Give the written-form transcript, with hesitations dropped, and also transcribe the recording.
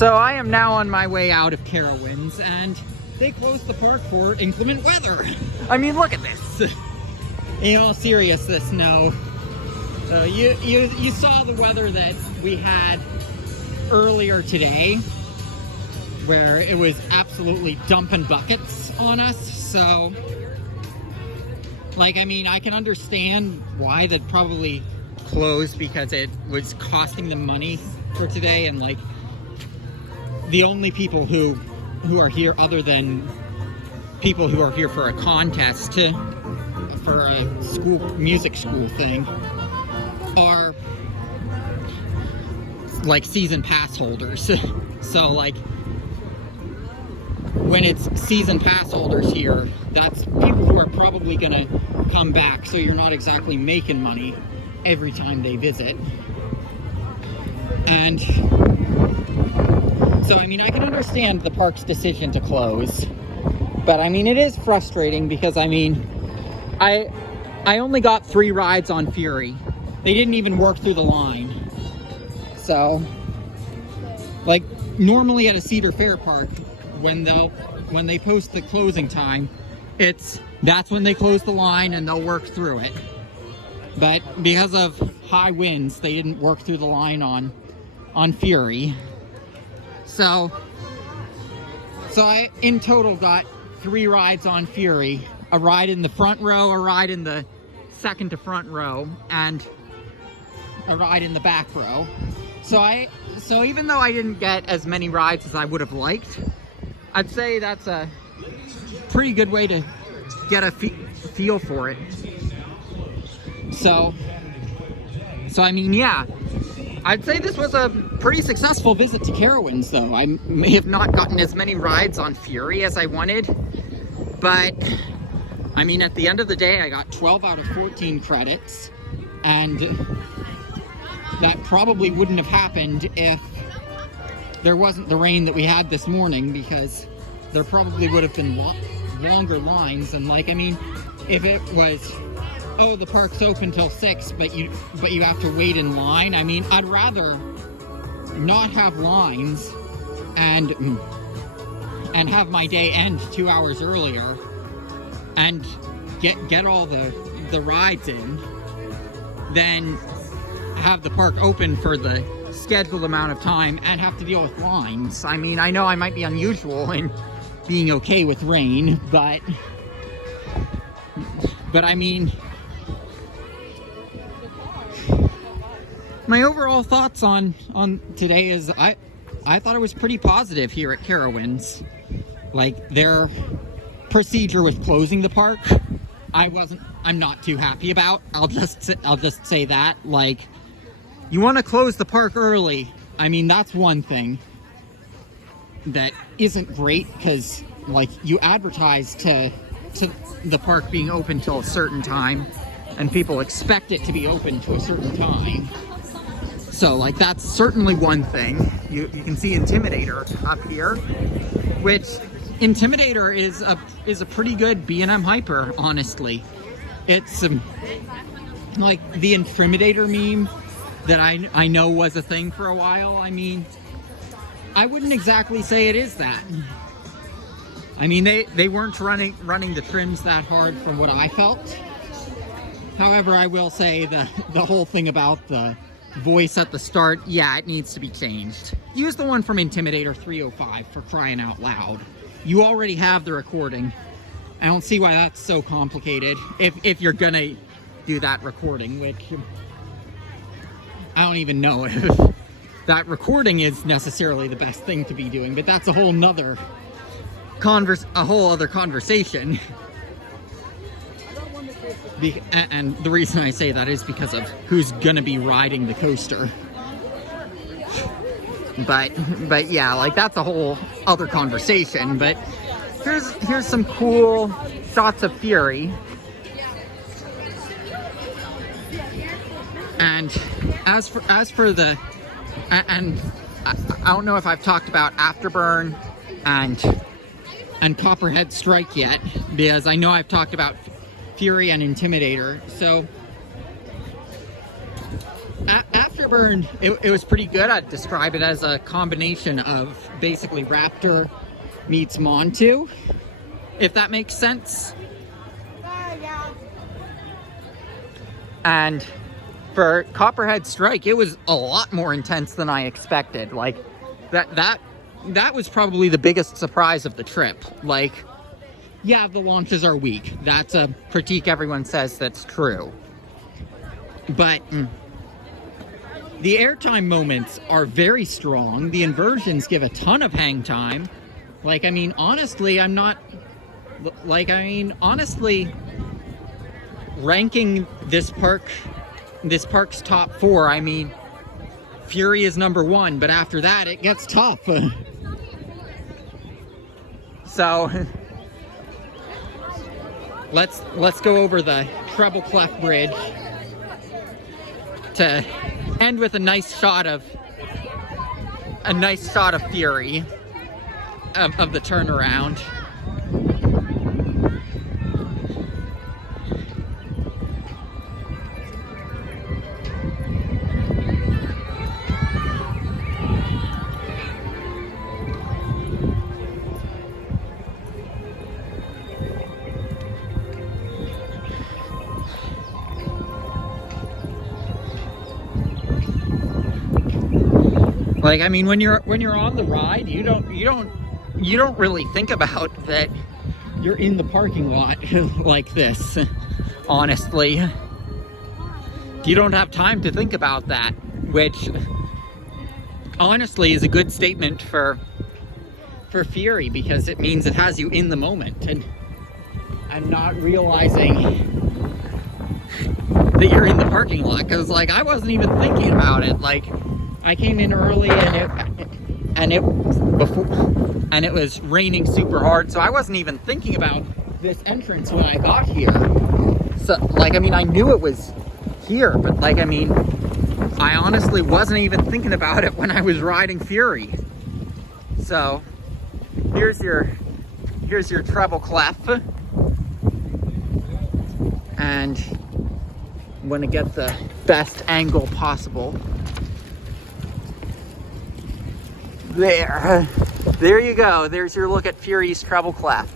So I am now on my way out of Carowinds, and they closed the park for inclement weather. I mean, look at this. In all seriousness, no. So you saw the weather that we had earlier today, where it was absolutely dumping buckets on us. So, like, I mean, I can understand why they'd probably close, because it was costing them money for today, and like the only people who are here, other than people who are here for a contest for a music school thing, are like season pass holders. So like when it's season pass holders here, that's people who are probably gonna come back, so you're not exactly making money every time they visit. And so I mean, I can understand the park's decision to close, but I mean, it is frustrating because I mean, I only got 3 rides on Fury. They didn't even work through the line. So, like, normally at a Cedar Fair park, when they post the closing time, that's when they close the line and they'll work through it. But because of high winds, they didn't work through the line on Fury. So I in total got 3 rides on Fury. A ride in the front row, a ride in the second to front row, and a ride in the back row. So even though I didn't get as many rides as I would have liked, I'd say that's a pretty good way to get a feel for it. So I mean, yeah, I'd say this was a pretty successful visit to Carowinds, though. I may have not gotten as many rides on Fury as I wanted, but I mean, at the end of the day, I got 12 out of 14 credits, and that probably wouldn't have happened if there wasn't the rain that we had this morning, because there probably would have been longer lines. And like, I mean, if it was, oh, the park's open till 6, but you have to wait in line, I mean, I'd rather not have lines and have my day end 2 hours earlier and get all the rides in than have the park open for the scheduled amount of time and have to deal with lines. I mean, I know I might be unusual in being okay with rain, but I mean, my overall thoughts on today is I thought it was pretty positive here at Carowinds. Like, their procedure with closing the park, I'm not too happy about. I'll just say that. Like, you want to close the park early, I mean, that's one thing that isn't great, because like, you advertise to the park being open till a certain time, and people expect it to be open to a certain time. So like, that's certainly one thing. You can see Intimidator up here, which Intimidator is a pretty good B&M hyper, honestly. It's like the Intimidator meme that I know was a thing for a while. I mean, I wouldn't exactly say it is that. I mean, they weren't running the trims that hard from what I felt. However, I will say the whole thing about the voice at the start, yeah, it needs to be changed. Use the one from Intimidator 305, for crying out loud. You already have the recording. I don't see why that's so complicated if you're gonna do that recording, which I don't even know if that recording is necessarily the best thing to be doing, but that's a whole other conversation. And the reason I say that is because of who's gonna be riding the coaster. But yeah, like, that's a whole other conversation. But here's some cool shots of Fury. And as for the, and I don't know if I've talked about Afterburn and Copperhead Strike yet, because I know I've talked about Fury and Intimidator. So afterburn, it was pretty good. I'd describe it as a combination of basically Raptor meets Montu, if that makes sense. And for Copperhead Strike, it was a lot more intense than I expected. Like, that was probably the biggest surprise of the trip. Like, yeah, the launches are weak. That's a critique everyone says that's true. But the airtime moments are very strong. The inversions give a ton of hang time. Like, I mean, honestly, honestly, ranking this park's top 4, I mean, Fury is number 1, but after that, it gets tough. So, let's go over the treble clef bridge to end with a nice shot of Fury of the turnaround. Like, I mean, when you're on the ride, you don't really think about that you're in the parking lot like this. Honestly, you don't have time to think about that, which honestly is a good statement for Fury, because it means it has you in the moment and not realizing that you're in the parking lot. Because, like, I wasn't even thinking about it. Like, I came in early and it was raining super hard, so I wasn't even thinking about this entrance when I got here. So, like, I mean, I knew it was here, but, like, I mean, I honestly wasn't even thinking about it when I was riding Fury. So, here's your treble clef, and I'm gonna get the best angle possible. There you go. There's your look at Fury's treble clef.